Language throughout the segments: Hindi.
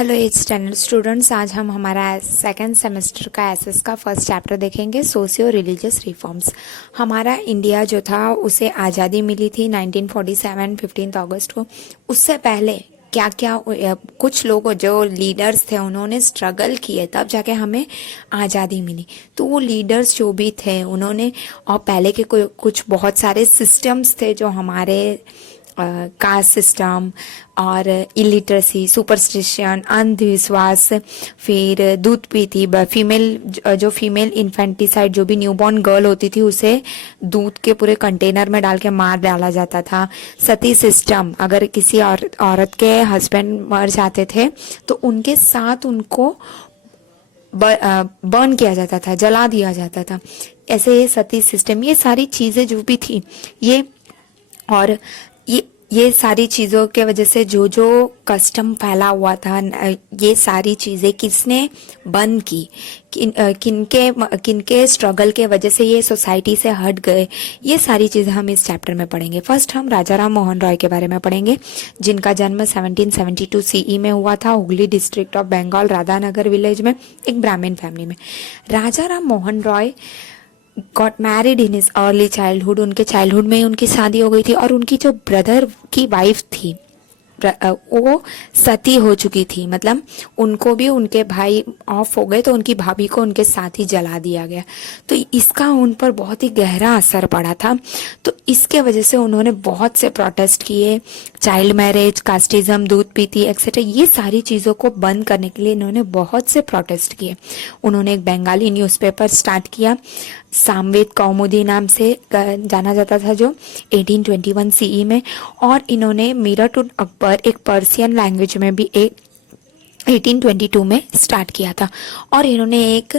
हेलो एट स्टैंडर्ड स्टूडेंट्स, आज हम हमारा सेकेंड सेमेस्टर का एसएस का फर्स्ट चैप्टर देखेंगे, सोशियो रिलीजियस रिफॉर्म्स। हमारा इंडिया जो था उसे आज़ादी मिली थी 1947 15 अगस्त को। उससे पहले क्या क्या कुछ लोग जो लीडर्स थे उन्होंने स्ट्रगल किए, तब जाके हमें आज़ादी मिली। तो वो लीडर्स जो भी थे उन्होंने, और पहले के कुछ बहुत सारे सिस्टम्स थे जो हमारे कास्ट सिस्टम और इलिटरेसी, सुपरस्टिशन, अंधविश्वास, फिर दूध पीती फीमेल इन्फेंटिसाइड, जो भी न्यूबॉर्न गर्ल होती थी उसे दूध के पूरे कंटेनर में डाल के मार डाला जाता था। सती सिस्टम, अगर किसी औरत के हस्बैंड मर जाते थे तो उनके साथ उनको बर्न किया जाता था, जला दिया जाता था। ऐसे ये सती सिस्टम, ये सारी चीजें जो भी थी, ये और ये सारी चीज़ों के वजह से जो जो कस्टम फैला हुआ था, ये सारी चीज़ें किसने बंद की, किनके स्ट्रगल के वजह से ये सोसाइटी से हट गए, ये सारी चीज़ें हम इस चैप्टर में पढ़ेंगे। फर्स्ट हम राजा राम मोहन रॉय के बारे में पढ़ेंगे, जिनका जन्म 1772 सीई में हुआ था, Hooghly district of Bengal, Radhanagar village में, एक ब्राह्मण फैमिली में। Raja Ram Mohan Roy got married in his early childhood, उनके चाइल्डहुड में उनकी शादी हो गई थी। और उनकी जो ब्रदर की वाइफ थी वो सती हो चुकी थी, मतलब उनको भी उनके भाई ऑफ हो गए तो उनकी भाभी को उनके साथ ही जला दिया गया। तो इसका उन पर बहुत ही गहरा असर पड़ा था। तो इसके वजह से उन्होंने बहुत से प्रोटेस्ट किए, चाइल्ड मैरिज, कास्टिज्म, दूध पीती एक्सेट्रा, ये सारी चीज़ों को बंद करने के लिए इन्होंने बहुत से प्रोटेस्ट किए। उन्होंने एक बंगाली न्यूज़पेपर स्टार्ट किया, सामवेद कौमुदी नाम से जाना जाता था, जो 1821 सीई में। और इन्होंने मिरर टू अकबर एक पर्शियन लैंग्वेज में भी एक 1822 में स्टार्ट किया था। और इन्होंने एक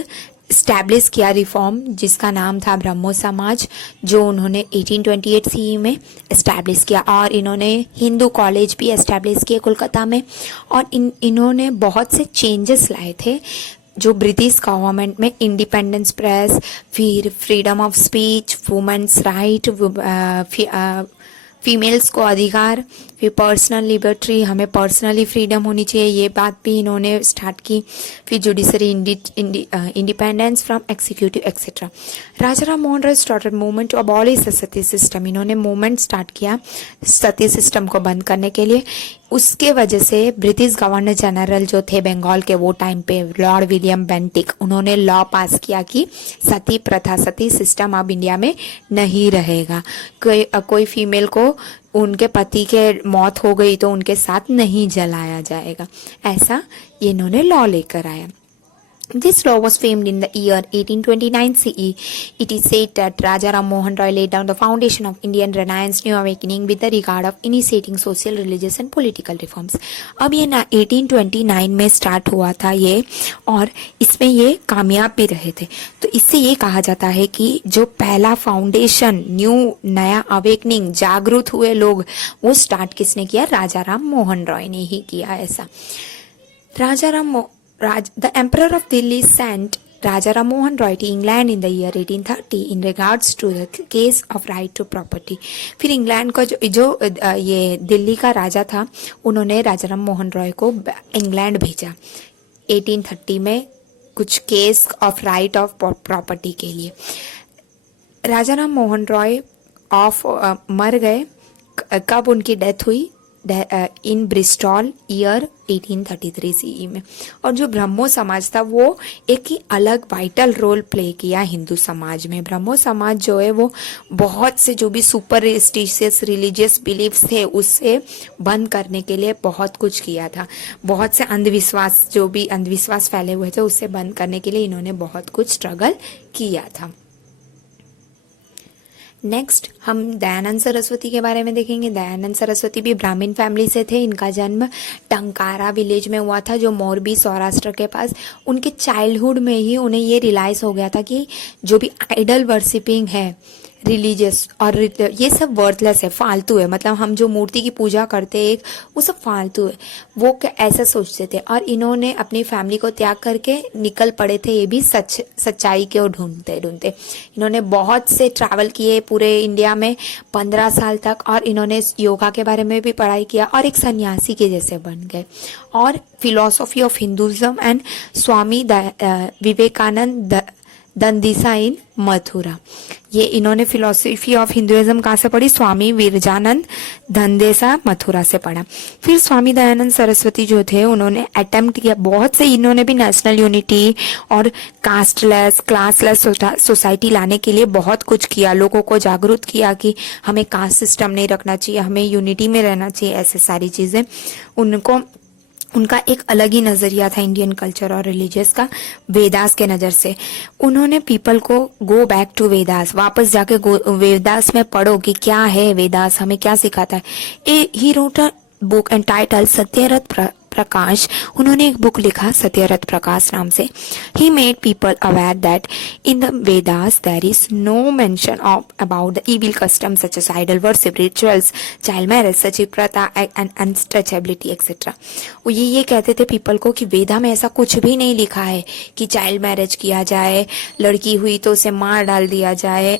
स्टैब्लिश किया रिफॉर्म जिसका नाम था ब्रह्मो समाज, जो उन्होंने 1828 सीई में इस्टेब्लिश किया। और इन्होंने हिंदू कॉलेज भी इस्टेब्लिश किए कोलकाता में। और इन्होंने बहुत से चेंजेस लाए थे जो ब्रिटिश गवर्नमेंट में, इंडिपेंडेंस प्रेस, फिर freedom of speech, women's right, females को अधिकार, फिर पर्सनल लिबर्टी, हमें पर्सनली फ्रीडम होनी चाहिए, ये बात भी इन्होंने स्टार्ट की। फिर judiciary independence from executive etcetera. Raja Ram Mohan Roy started movement to abolish the sati system, इन्होंने मूवमेंट स्टार्ट किया सती सिस्टम को बंद करने के लिए। उसके वजह से ब्रिटिश गवर्नर जनरल जो थे बंगाल के वो टाइम पे, लॉर्ड विलियम बेंटिक, उन्होंने लॉ पास किया कि सती प्रथा, सती सिस्टम अब इंडिया में नहीं रहेगा। कोई फीमेल को उनके पति के मौत हो गई तो उनके साथ नहीं जलाया जाएगा, ऐसा इन्होंने लॉ लेकर आया। This law was framed in the year 1829 CE. It is said that Raja Ram Mohan Roy laid down the foundation of Indian Renaissance New Awakening with the regard of initiating social, religious and political reforms. अब ये 1829 में स्टार्ट हुआ था ये, और इसमें ये कामयाब भी रहे थे। तो इससे ये कहा जाता है कि जो पहला फाउंडेशन, नया अवेकनिंग, जागरूक हुए लोग, वो स्टार्ट किसने किया? राजा राम मोहन रॉय ने ही किया। ऐसा The Emperor of Delhi sent Raja Ram Mohan Roy to England in the year 1830 in regards to the case of right to property. फिर इंग्लैंड का जो ये दिल्ली का राजा था, उन्होंने राजा राम मोहन रॉय को इंग्लैंड भेजा 1830 में कुछ case of right of property के लिए। राजा राम मोहन रॉय मर गए। कब उनकी डेथ हुई? इन ब्रिस्टॉल ईयर 1833 सीई में। और जो ब्रह्मो समाज था वो एक ही अलग वाइटल रोल प्ले किया हिंदू समाज में। ब्रह्मो समाज जो है वो बहुत से जो भी सुपरस्टिशियस रिलीजियस बिलीफ्स थे उससे बंद करने के लिए बहुत कुछ किया था। बहुत से अंधविश्वास, जो भी अंधविश्वास फैले हुए थे उससे बंद करने के लिए इन्होंने बहुत कुछ स्ट्रगल किया था। नेक्स्ट हम दयानंद सरस्वती के बारे में देखेंगे। दयानंद सरस्वती भी ब्राह्मण फैमिली से थे। इनका जन्म टंकारा विलेज में हुआ था, जो मोरबी सौराष्ट्र के पास। उनके चाइल्डहुड में ही उन्हें ये रियलाइज़ हो गया था कि जो भी आइडल वर्शिपिंग है, रिलीजियस और ये सब वर्थलेस है, फालतू है। मतलब हम जो मूर्ति की पूजा करते हैं एक, वो सब फालतू है, वो क्या ऐसा सोचते थे। और इन्होंने अपनी फैमिली को त्याग करके निकल पड़े थे, ये भी सच्चाई को ढूंढते ढूंढते। इन्होंने बहुत से ट्रैवल किए पूरे इंडिया में 15 साल तक, और इन्होंने योगा के बारे में भी पढ़ाई किया और एक सन्यासी के जैसे बन गए। और philosophy of Hinduism and Swami Vivekananda दंदीसा इन मथुरा, ये इन्होंने फिलॉसफी ऑफ हिंदुइज्म कहाँ से पढ़ी? स्वामी विरजानंद धनदेसा मथुरा से पढ़ा। फिर स्वामी दयानंद सरस्वती जो थे, उन्होंने अटेम्प्ट किया बहुत से, इन्होंने भी नेशनल यूनिटी और कास्टलेस क्लासलेस सोसाइटी लाने के लिए बहुत कुछ किया, लोगों को जागरूक किया कि हमें कास्ट सिस्टम नहीं रखना चाहिए, हमें यूनिटी में रहना चाहिए, ऐसे सारी चीज़ें। उनका एक अलग ही नज़रिया था इंडियन कल्चर और रिलीजियस का, वेदास के नज़र से। उन्होंने पीपल को गो बैक टू वेदास, वापस जाके वेदास में पढ़ो कि क्या है वेदास, हमें क्या सिखाता है। He wrote a book and title Satyarth Prakash, उन्होंने एक बुक लिखा सत्यरथ प्रकाश नाम से। He made people aware that in the Vedas there is no mention of about the evil custom such as idol worship, rituals, child marriage, sati प्रथा एंड अनटचेबिलिटी एक्सेट्रा। वो ये कहते थे पीपल को कि वेदा में ऐसा कुछ भी नहीं लिखा है कि चाइल्ड मैरिज किया जाए, लड़की हुई तो उसे मार डाल दिया जाए,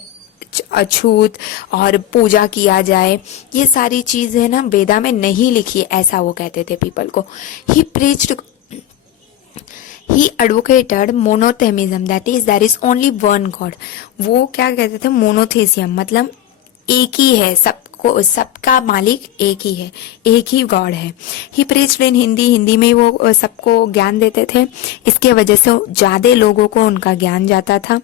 अछूत और पूजा किया जाए, ये सारी चीजें ना वेदा में नहीं लिखी है, ऐसा वो कहते थे पीपल को। He advocated monotheism, that is there is only one god. वो क्या कहते थे? मोनोथेसियम, मतलब एक ही है, सबका मालिक एक ही है, एक ही गॉड है। ही प्रीच्ड इन हिंदी में वो सबको ज्ञान देते थे, इसके वजह से ज्यादा लोगों को उनका ज्ञान जाता था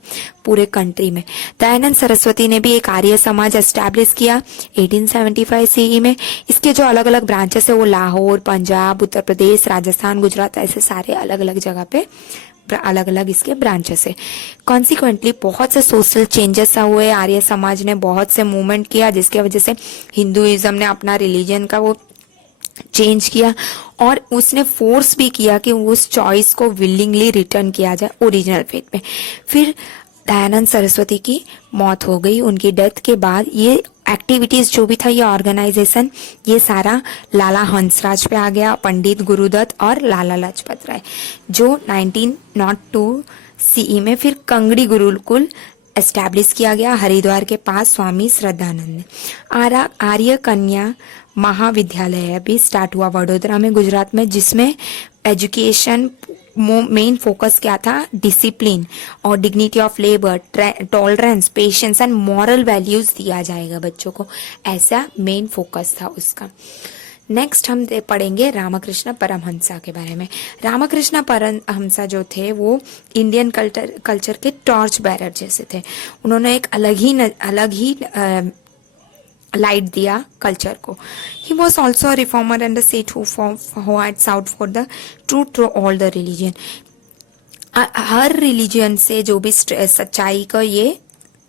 पूरे कंट्री में। दयानंद सरस्वती ने भी एक आर्य समाज एस्टैब्लिश किया 1875 सीई में। इसके जो अलग अलग ब्रांचेस है वो लाहौर, पंजाब, उत्तर प्रदेश, राजस्थान, गुजरात, ऐसे सारे अलग अलग जगह पे अलग अलग इसके ब्रांचेस है। कॉन्सिक्वेंटली बहुत से सोशल चेंजेस हुए, आर्य समाज ने बहुत से मूवमेंट किया, जिसके वजह से हिंदुइज्म ने अपना रिलीजन का वो चेंज किया, और उसने फोर्स भी किया कि उस चॉइस को विलिंगली रिटर्न किया जाए ओरिजिनल फेथ में। फिर दयानंद सरस्वती की मौत हो गई। उनकी डेथ के बाद ये एक्टिविटीज जो भी था, ये ऑर्गेनाइजेशन, ये सारा लाला हंसराज पे आ गया, पंडित गुरुदत्त और लाला लाजपत राय, जो 1902 सीई में फिर कंगड़ी गुरुकुल एस्टैब्लिश किया गया हरिद्वार के पास स्वामी श्रद्धानंद ने। आर्य कन्या महाविद्यालय भी स्टार्ट हुआ वडोदरा में, गुजरात में, जिसमें एजुकेशन मेन फोकस क्या था? डिसिप्लिन और dignity of labour, tolerance, patience and moral values दिया जाएगा बच्चों को, ऐसा मेन फोकस था उसका। नेक्स्ट हम पढ़ेंगे रामकृष्ण परमहंसा के बारे में। रामकृष्ण परमहंसा जो थे वो इंडियन कल्चर के टॉर्च बैरर जैसे थे। उन्होंने एक अलग ही लाइट दिया कल्चर को। He was also reformer and saint who had sought for the truth through all the religion. हर रिलीजन से जो भी सच्चाई को ये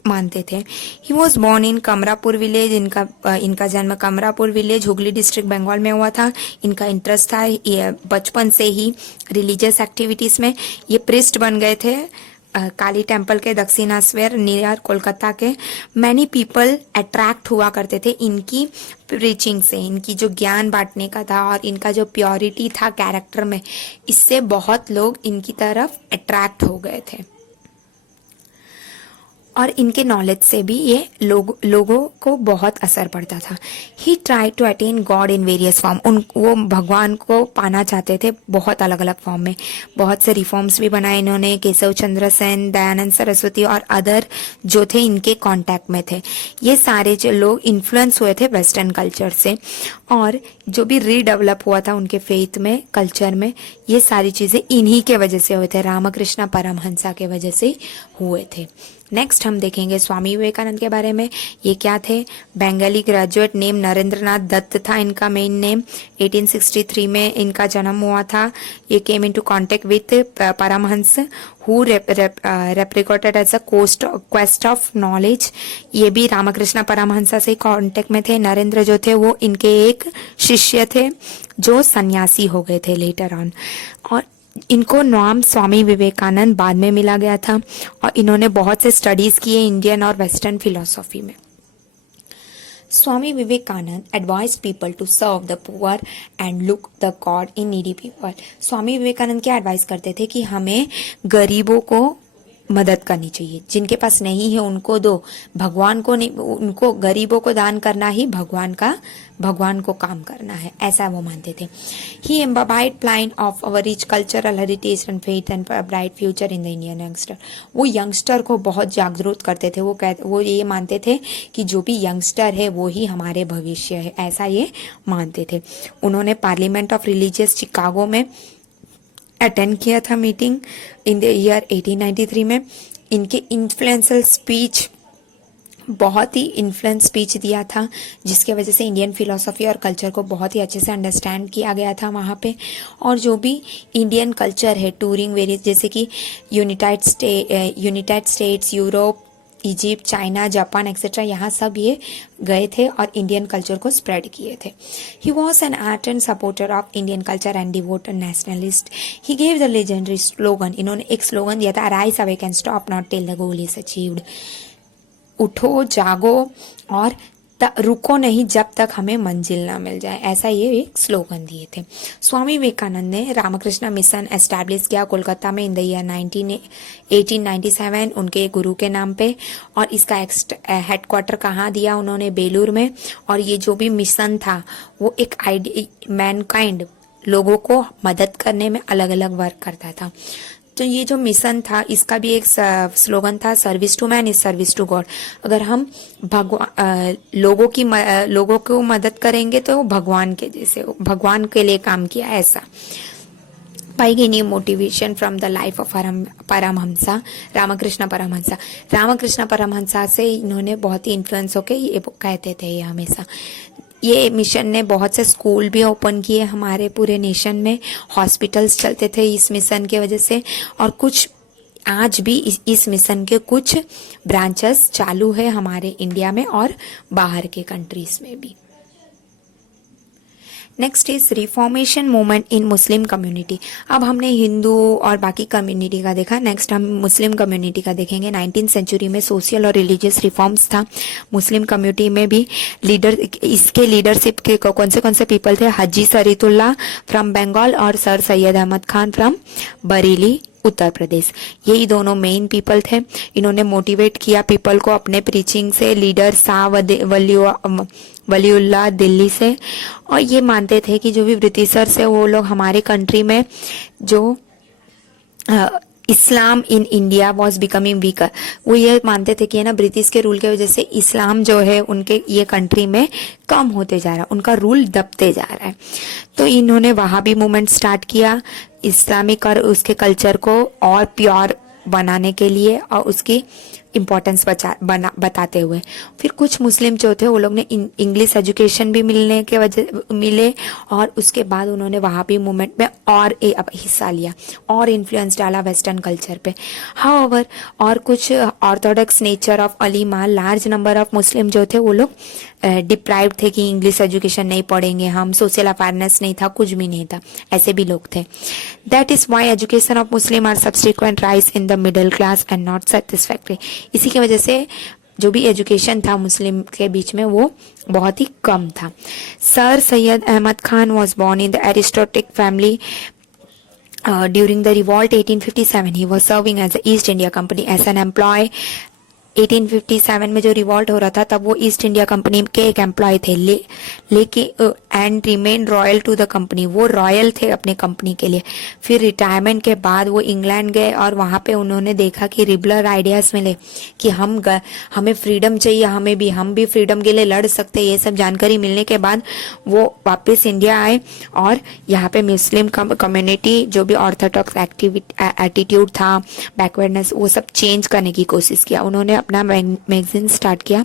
मानते थे। He was born in Kamarpur village, इनका जन्म कमरापुर विलेज हुगली डिस्ट्रिक्ट बंगाल में हुआ था। इनका इंटरेस्ट था बचपन से ही रिलीजियस एक्टिविटीज में। ये प्रिस्ट बन गए थे काली टेम्पल के दक्षिणास्वर नियर कोलकाता के। मैनी पीपल अट्रैक्ट हुआ करते थे इनकी प्रीचिंग से, इनकी जो ज्ञान बांटने का था और इनका जो प्योरिटी था कैरेक्टर में, इससे बहुत लोग इनकी तरफ अट्रैक्ट हो गए थे। और इनके नॉलेज से भी ये लोगों को बहुत असर पड़ता था। He try to attain god in various form, वो भगवान को पाना चाहते थे बहुत अलग अलग फॉर्म में। बहुत से रिफॉर्म्स भी बनाए इन्होंने। केशव चंद्र सेन, दयानंद सरस्वती और अदर जो थे इनके कांटेक्ट में थे। ये सारे जो लोग इन्फ्लुएंस हुए थे वेस्टर्न कल्चर से, और जो भी रीडेवलप हुआ था उनके फेथ में, कल्चर में, ये सारी चीजें इन्हीं के वजह से हुए थे, रामकृष्ण परमहंसा के वजह से हुए थे। नेक्स्ट हम देखेंगे स्वामी विवेकानंद के बारे में। ये क्या थे? बंगाली ग्रेजुएट, नेम नरेंद्रनाथ दत्त था इनका मेन नेम। 1863 में इनका जन्म हुआ था। ये came into contact with Paramhans who reciprocated as a quest of knowledge. ये भी रामकृष्ण परमहंसा से कांटेक्ट में थे। नरेंद्र जो थे वो इनके एक शिष्य थे जो सन्यासी हो गए थे लेटर ऑन। और इनको नाम स्वामी विवेकानंद बाद में मिला गया था और इन्होंने बहुत से स्टडीज किए इंडियन और वेस्टर्न फिलोसॉफी में। Swami Vivekanand advised people to serve the poor and look the God in needy people. Swami Vivekananda क्या एडवाइस करते थे कि हमें गरीबों को मदद करनी चाहिए, जिनके पास नहीं है उनको दो, भगवान को नहीं, उनको गरीबों को दान करना ही भगवान को काम करना है, ऐसा वो मानते थे। He imbibed plan of our rich cultural heritage and faith and bright future in the Indian youngster. वो यंगस्टर को बहुत जागरूक करते थे। वो ये मानते थे कि जो भी यंगस्टर है वो ही हमारे भविष्य है, ऐसा ये मानते थे। उन्होंने पार्लियामेंट ऑफ रिलीजियस शिकागो में अटेंड किया था मीटिंग इन द ईयर 1893 में। इनके इन्फ्लुएंशियल स्पीच, बहुत ही इन्फ्लुएंस स्पीच दिया था, जिसके वजह से इंडियन फिलोसॉफी और कल्चर को बहुत ही अच्छे से अंडरस्टैंड किया गया था वहाँ पे। और जो भी इंडियन कल्चर है, टूरिंग वेरियस, जैसे कि United states, Europe, Egypt, China, Japan etcetera, यहाँ सब ये गए थे और इंडियन कल्चर को स्प्रेड किए थे। He was an ardent supporter of Indian culture and devoted nationalist. He gave the legendary slogan, इन्होंने एक स्लोगन दिया था, arise awake and stop not till the goal is achieved. उठो, जागो और रुको नहीं जब तक हमें मंजिल ना मिल जाए, ऐसा ये एक स्लोगन दिए थे। स्वामी विवेकानंद ने रामकृष्ण मिशन एस्टैब्लिश किया कोलकाता में इन द ईयर 1897 उनके गुरु के नाम पे। और इसका हेडक्वार्टर कहाँ दिया उन्होंने? बेलूर में। और ये जो भी मिशन था वो एक मैनकाइंड, लोगों को मदद करने में अलग अलग वर्क करता था। तो ये जो मिशन था इसका भी एक स्लोगन था, service to man is service to God. अगर हम लोगों को मदद करेंगे तो भगवान के जैसे, भगवान के लिए काम किया, ऐसा। By gaining motivation from the life of Paramahansa, Ramakrishna Paramahansa से इन्होंने बहुत ही इन्फ्लुएंस होके ये कहते थे ये हमेशा। ये मिशन ने बहुत से स्कूल भी ओपन किए हमारे पूरे नेशन में, हॉस्पिटल्स चलते थे इस मिशन की वजह से। और कुछ आज भी इस मिशन के कुछ ब्रांचेस चालू है हमारे इंडिया में और बाहर के कंट्रीज में भी। Next is reformation movement in Muslim community. अब हमने हिंदू और बाकी कम्युनिटी का देखा, नेक्स्ट हम मुस्लिम कम्युनिटी का देखेंगे। 19th सेंचुरी में सोशल और रिलीजियस रिफॉर्म्स था मुस्लिम कम्युनिटी में भी। इसके लीडरशिप के कौन से पीपल थे? हाजी शरीतुल्लाह फ्रॉम बंगाल और सर सैयद अहमद खान फ्रॉम बरेली, उत्तर प्रदेश। यही दोनों मेन पीपल थे। इन्होंने मोटिवेट किया पीपल को अपने प्रीचिंग से। लीडर शाह वलीउल्लाह दिल्ली से। और ये मानते थे कि जो भी ब्रिटिशर्स है वो लोग हमारे कंट्री में जो Islam in India was becoming weaker, वो ये मानते थे कि ना ब्रिटिश के रूल के वजह से इस्लाम जो है उनके ये कंट्री में कम होते जा रहा है, उनका रूल दबते जा रहा है। तो इन्होंने वहाँ भी मूवमेंट स्टार्ट किया इस्लामिक और उसके कल्चर को और प्योर बनाने के लिए और उसकी इम्पोर्टेंस बताते हुए। फिर कुछ मुस्लिम जो थे वो लोग ने इंग्लिश एजुकेशन भी मिले और उसके बाद उन्होंने वहाँ भी मूवमेंट में और हिस्सा लिया और इन्फ्लुएंस डाला वेस्टर्न कल्चर पे। हाउएवर और कुछ Orthodox nature of Aleema, large number of Muslim जो थे वो लोग डिप्राइव्ड थे कि इंग्लिश एजुकेशन नहीं पढ़ेंगे हम, सोशल अवेयरनेस नहीं था, कुछ भी नहीं था, ऐसे भी लोग थे। That is why education of Muslim are subsequent rise in the middle class and not satisfactory. इसी की वजह से जो भी एजुकेशन था मुस्लिम के बीच में वो बहुत ही कम था। Sir Syed Ahmad Khan was born in the aristocratic family during the revolt 1857 he was serving as the East India Company as an employee। 1857 में जो रिवॉल्ट हो रहा था तब वो ईस्ट इंडिया कंपनी के एक एम्प्लॉय थे, लेकिन and remain royal to the company, वो रॉयल थे अपने कंपनी के लिए। फिर रिटायरमेंट के बाद वो इंग्लैंड गए और वहाँ पे उन्होंने देखा कि लिबरल आइडियाज मिले कि हमें फ्रीडम चाहिए, हम भी फ्रीडम के लिए लड़ सकते। ये सब जानकारी मिलने के बाद वो वापस इंडिया आए और यहाँ पे मुस्लिम कम्युनिटी जो भी ऑर्थोडॉक्स एटीट्यूड था, बैकवर्डनेस, वो सब चेंज करने की कोशिश किया। उन्होंने अपना मैगजीन स्टार्ट किया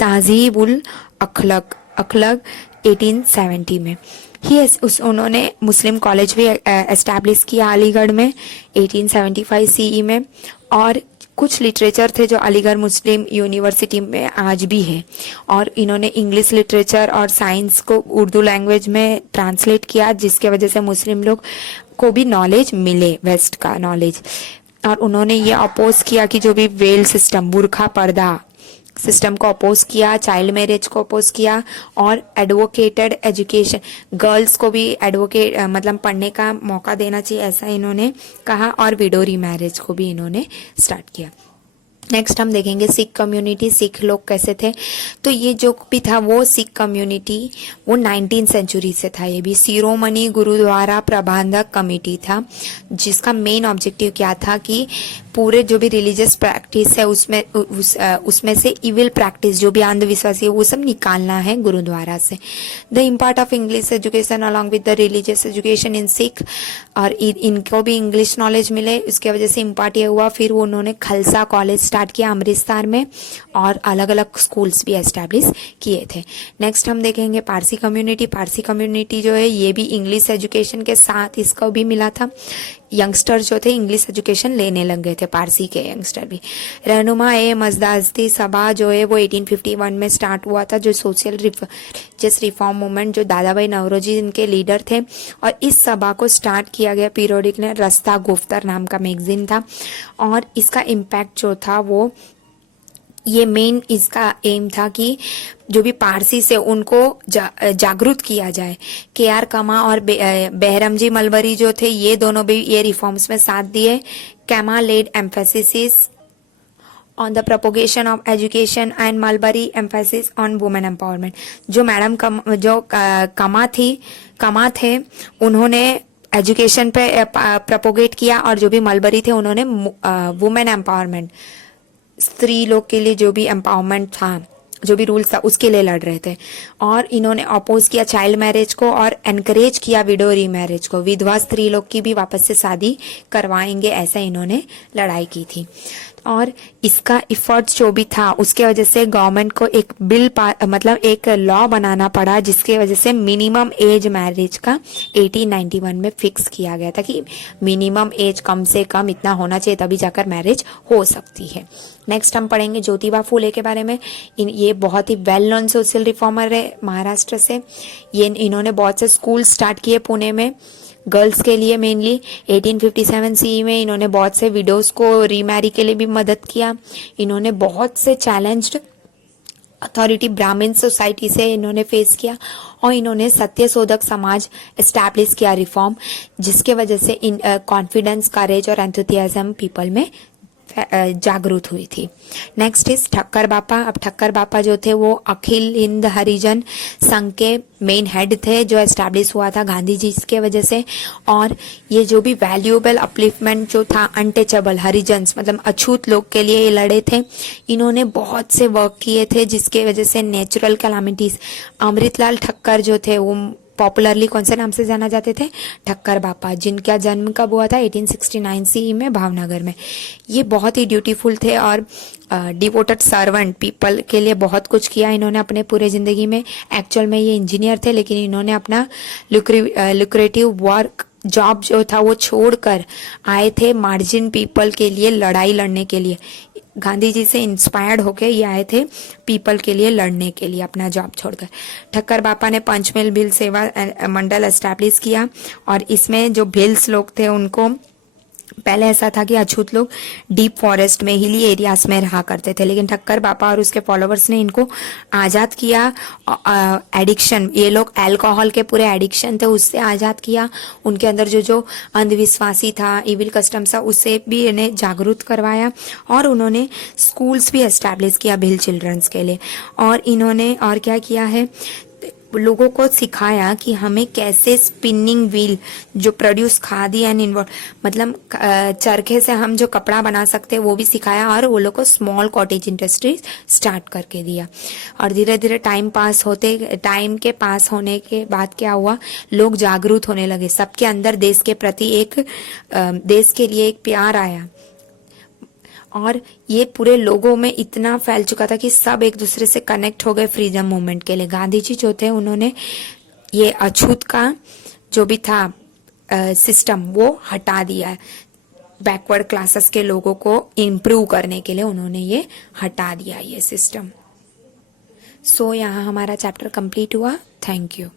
तहजीब उल अखलाक 1870 में। उन्होंने मुस्लिम कॉलेज भी एस्टैब्लिश किया अलीगढ़ में 1875 CE में। और कुछ लिटरेचर थे जो अलीगढ़ मुस्लिम यूनिवर्सिटी में आज भी है, और इन्होंने इंग्लिश लिटरेचर और साइंस को उर्दू लैंग्वेज में ट्रांसलेट किया, जिसके वजह से मुस्लिम लोग को भी नॉलेज मिले, वेस्ट का नॉलेज। और उन्होंने ये अपोज किया कि जो भी वेल सिस्टम, बुरखा पर्दा सिस्टम को अपोज किया, चाइल्ड मैरिज को अपोज किया, और एडवोकेटेड एजुकेशन, गर्ल्स को भी एडवोकेट मतलब पढ़ने का मौका देना चाहिए, ऐसा इन्होंने कहा, और विडोरी मैरिज को भी इन्होंने स्टार्ट किया। नेक्स्ट हम देखेंगे सिख कम्युनिटी, सिख लोग कैसे थे। तो ये जो भी था वो सिख कम्युनिटी वो 19th सेंचुरी से था। ये भी शिरोमणि गुरुद्वारा प्रबंधक कमेटी था, जिसका मेन ऑब्जेक्टिव क्या था कि पूरे जो भी रिलीजियस प्रैक्टिस है उसमें से इविल प्रैक्टिस जो भी अंधविश्वास है वो सब निकालना है गुरुद्वारा से। The impart of English education along with the religious education in Sikh, और इनको भी इंग्लिश नॉलेज मिले, उसके वजह से इम्पार्ट ये हुआ। फिर उन्होंने खालसा कॉलेज स्टार्ट किया अमृतसर में, और अलग अलग स्कूल्स भी एस्टैब्लिश किए थे। नेक्स्ट हम देखेंगे पारसी कम्युनिटी। पारसी कम्युनिटी जो है ये भी इंग्लिश एजुकेशन के साथ इसको भी मिला था। यंगस्टर जो थे इंग्लिश एजुकेशन लेने लग गए थे, पारसी के यंगस्टर भी। रहनुमा ए मजदास्ती सभा जो है वो 1851 में स्टार्ट हुआ था, जो सोशल रिफॉर्म मूवमेंट, जो दादा भाई नौरोजी इनके लीडर थे। और इस सभा को स्टार्ट किया गया पीरियोडिक ने रस्ता गुफ्तर नाम का मैगजीन था, और इसका इम्पैक्ट जो था वो ये मेन इसका एम था कि जो भी पारसी से उनको जागरूक किया जाए। KR कमा और बेहरमजी मलबरी जो थे ये दोनों भी ये रिफॉर्म्स में साथ दिए। Cama laid emphasis on the propagation of education and मलबरी एम्फेसिस ऑन वुमेन एम्पावरमेंट। जो मैडम कमा थे उन्होंने एजुकेशन पे प्रोपोगेट किया, और जो भी मलबरी थे उन्होंने वुमेन एम्पावरमेंट, स्त्री लोग के लिए जो भी एम्पावरमेंट था, जो भी रूल्स था उसके लिए लड़ रहे थे। और इन्होंने अपोज किया चाइल्ड मैरिज को, और एनकरेज किया विडो री मैरिज को, विधवा स्त्री लोग की भी वापस से शादी करवाएंगे, ऐसा इन्होंने लड़ाई की थी। और इसका इफर्ट्स जो भी था उसके वजह से गवर्नमेंट को एक बिल मतलब एक लॉ बनाना पड़ा, जिसके वजह से मिनिमम एज मैरिज का 1891 में फिक्स किया गया था कि मिनिमम एज कम से कम इतना होना चाहिए, तभी जाकर मैरिज हो सकती है। नेक्स्ट हम पढ़ेंगे ज्योतिबा फूले के बारे में। ये बहुत ही वेल नोन सोशल रिफॉर्मर है महाराष्ट्र से। ये इन्होंने बहुत से स्कूल स्टार्ट किए पुणे में गर्ल्स के लिए मेनली। 1857 CE में इन्होंने बहुत से विडोज को रीमैरी के लिए भी मदद किया। इन्होंने बहुत से चैलेंज्ड अथॉरिटी ब्राह्मण सोसाइटी से इन्होंने फेस किया, और इन्होंने सत्यशोधक समाज एस्टैब्लिश किया रिफॉर्म, जिसके वजह से इन कॉन्फिडेंस, करेज और एंथुसियाज्म पीपल में जागरूक हुई थी। नेक्स्ट इज ठक्कर बापा। अब ठक्कर बापा जो थे वो अखिल हिंद हरिजन संघ के मेन हेड थे, जो एस्टैब्लिश हुआ था गांधी जी के वजह से। और ये जो भी वैल्यूएबल अपलिफ्टमेंट जो था अनटचेबल हरिजन्स मतलब अछूत लोग के लिए ये लड़े थे। इन्होंने बहुत से वर्क किए थे, जिसके वजह से नेचुरल कैलामिटीज, अमृतलाल ठक्कर जो थे वो पॉपुलरली कौन से नाम से जाना जाते थे, ठक्कर बापा, जिनका जन्म कब हुआ था 1869 CE में भावनगर में। ये बहुत ही ड्यूटीफुल थे और डिवोटेड सर्वेंट पीपल के लिए बहुत कुछ किया इन्होंने अपने पूरे जिंदगी में। एक्चुअल में ये इंजीनियर थे, लेकिन इन्होंने अपना लुक्रेटिव वर्क जॉब जो था वो छोड़कर आए थे मार्जिन पीपल के लिए लड़ाई लड़ने के लिए। गांधी जी से इंस्पायर्ड होके ये आए थे पीपल के लिए लड़ने के लिए अपना जॉब छोड़कर। ठक्कर बापा ने पंचमेल भील सेवा मंडल एस्टैब्लिश किया, और इसमें जो भील्स लोग थे उनको पहले ऐसा था कि अछूत लोग डीप फॉरेस्ट में, हिली एरियाज में रहा करते थे, लेकिन ठक्कर बापा और उसके फॉलोअर्स ने इनको आज़ाद किया। एडिक्शन, ये लोग अल्कोहल के पूरे एडिक्शन थे उससे आज़ाद किया। उनके अंदर जो अंधविश्वासी था, इविल कस्टम्स था, उससे भी इन्हें जागरूक करवाया। और उन्होंने स्कूल्स भी एस्टैब्लिश किया भील चिल्ड्रंस के लिए। और इन्होंने और क्या किया है, लोगों को सिखाया कि हमें कैसे स्पिनिंग व्हील जो प्रोड्यूस खादी एंड इन्वॉल्व मतलब चरखे से हम जो कपड़ा बना सकते हैं वो भी सिखाया, और वो लोग को स्मॉल कॉटेज इंडस्ट्री स्टार्ट करके दिया। और धीरे धीरे टाइम के पास होने के बाद क्या हुआ, लोग जागरूक होने लगे, सबके अंदर देश के प्रति देश के लिए एक प्यार आया, और ये पूरे लोगों में इतना फैल चुका था कि सब एक दूसरे से कनेक्ट हो गए फ्रीडम मूवमेंट के लिए। गांधी जी जो थे उन्होंने ये अछूत का जो भी था सिस्टम वो हटा दिया, बैकवर्ड क्लासेस के लोगों को इम्प्रूव करने के लिए उन्होंने ये हटा दिया ये सिस्टम। सो यहाँ हमारा चैप्टर कंप्लीट हुआ। Thank you.